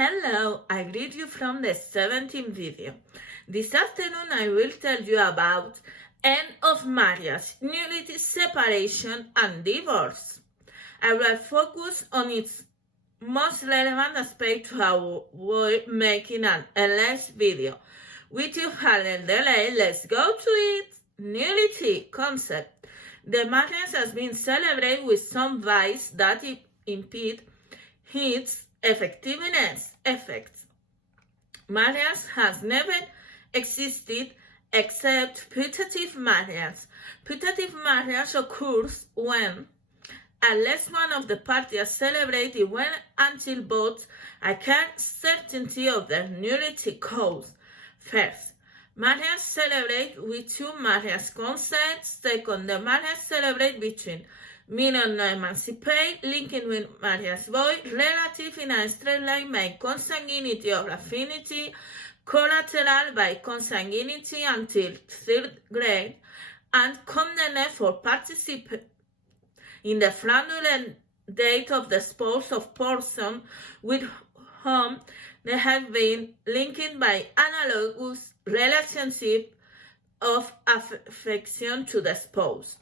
Hello, I greet you from the 17th video. This afternoon I will tell you about end of marriage, nullity, separation and divorce. I will focus on its most relevant aspect to avoid making an endless video. Without further delay, let's go to it. Nullity concept. The marriage has been celebrated with some vice that impede its effectiveness. Marriage has never existed except putative marriage. Putative marriage occurs when, unless one of the parties celebrated well until both acquire certainty of their nullity cause. First, marriage celebrate with two marriage consents. Second, the marriage celebrate between minor non-emancipate, linking with marriage void, relative in a straight line by consanguinity or affinity, collateral by consanguinity until third grade, and condemned for participation in the fraudulent death of the spouse of person with whom they have been linked by analogous relationship of affection to the spouse.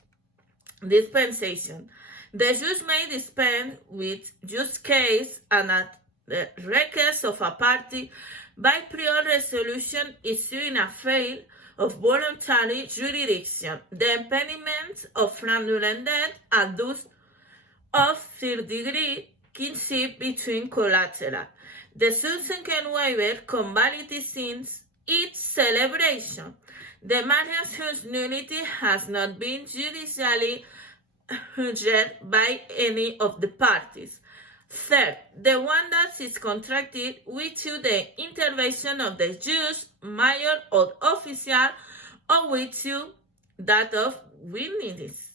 Dispensation. The judge may dispense with just case and at the request of a party by prior resolution issuing a fail of voluntary jurisdiction, the impediment of fraudulent death and thus of third-degree kinship between collateral. The subsequent waiver convalidity since its celebration. The marriage whose nullity has not been judicially judged by any of the parties. Third, the one that is contracted without the intervention of the judge, mayor, or official, or without that of witnesses.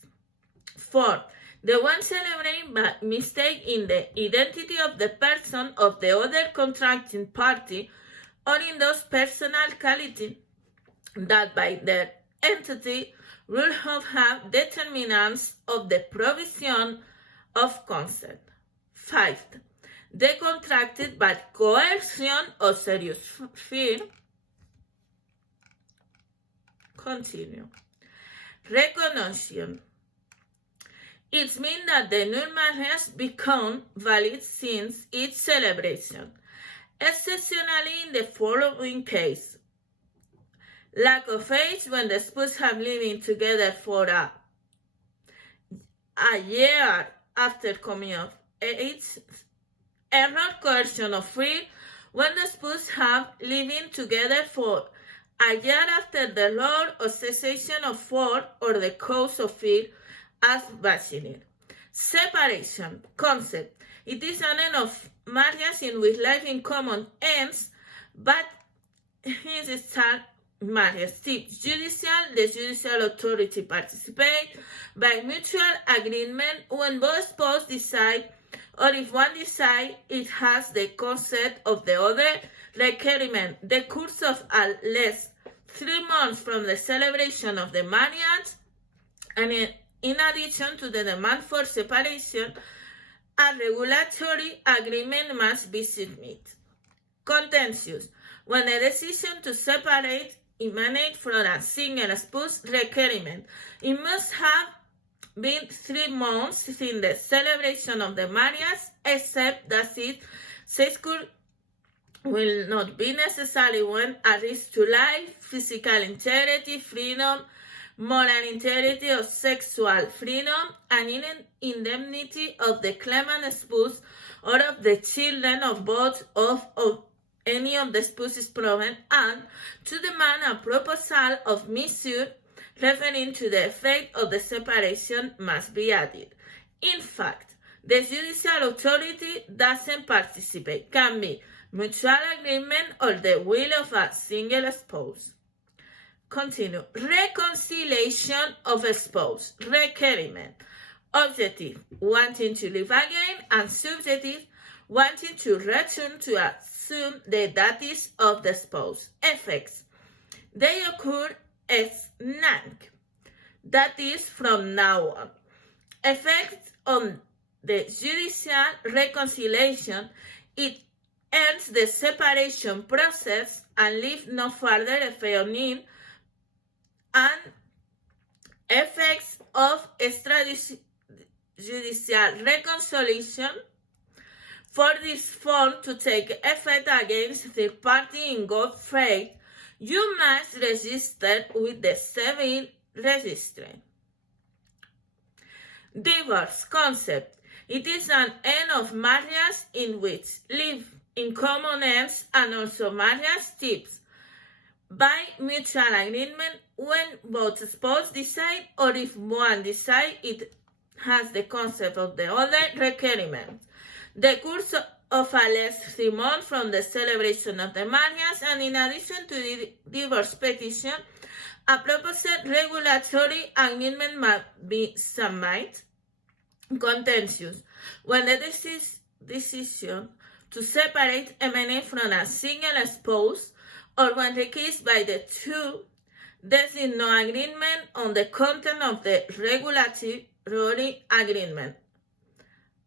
Fourth, the one celebrated by mistake in the identity of the person of the other contracting party or in those personal qualities that by their entity will have determinants of the provision of consent. Fifth, they contracted by coercion or serious fear. Continue. Recognition. It means that the null marriage become valid since its celebration, exceptionally in the following case. Lack of age when the spouses have living together for a year after coming of age. Error, coercion, or fear when the spouses have living together for a year after the law or cessation of force or the cause of fear as bachelor. Separation concept. It is an end of marriage in which life in common ends, but it is start marriage. The judicial authority participate by mutual agreement when both spouses decide, or if one decides, it has the consent of the other. Requirement. The course of at least 3 months from the celebration of the marriage, and in addition to the demand for separation, a regulatory agreement must be submitted. Contentious. When the decision to separate emanates from a single spouse requirement, it must have been 3 months since the celebration of the marriage, except that it will not be necessary when a risk to life, physical integrity, freedom, moral integrity, or sexual freedom, and indemnity of the claimant spouse or of the children of both of any of the spouses proven, and to demand a proposal of measure referring to the effect of the separation must be added. In fact, the judicial authority doesn't participate. Can be mutual agreement or the will of a single spouse. Continue. Reconciliation of a spouse. Requirement. Objective, wanting to live again, and subjective, wanting to return to assume the duties of the spouse. Effects. They occur as NANC, that is from now on. Effects on the judicial reconciliation. It ends the separation process and leave no further effect on it, and effects of extrajudicial reconciliation. For this form to take effect against third party in good faith, you must register with the civil registry. Divorce concept. It is an end of marriage in which live in common ends and also marriage tips by mutual agreement when both spouses decide, or if one decides, it has the concept of the other requirement. The course of at least 3 months from the celebration of the marriage, and in addition to the divorce petition, a proposed regulatory agreement must be submitted. Contentious. When the decision to separate emanates from a single spouse, or when requested by the two, there is no agreement on the content of the regulatory agreement.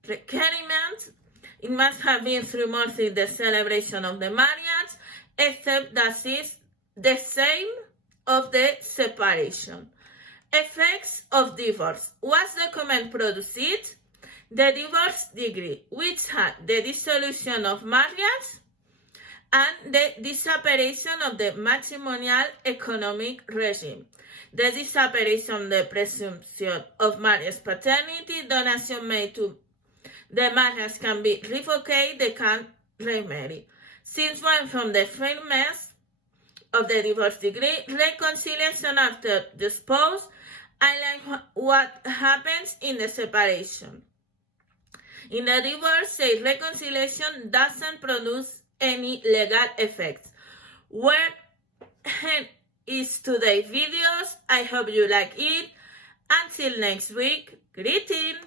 Requirement. It must have been 3 months in the celebration of the marriage, except that is the same of the separation. Effects of divorce. Was the document produced? The divorce decree, which had the dissolution of marriage and the disappearance of the matrimonial economic regime, the disappearance of the presumption of marriage paternity, donation made to the marriage can be revoked, they can remarry. Since one from the firmness of the divorce decree, reconciliation after the spouse, unlike what happens in the separation. In the divorce, say reconciliation doesn't produce any legal effects. Where is today's videos? I hope you like it. Until next week, greetings.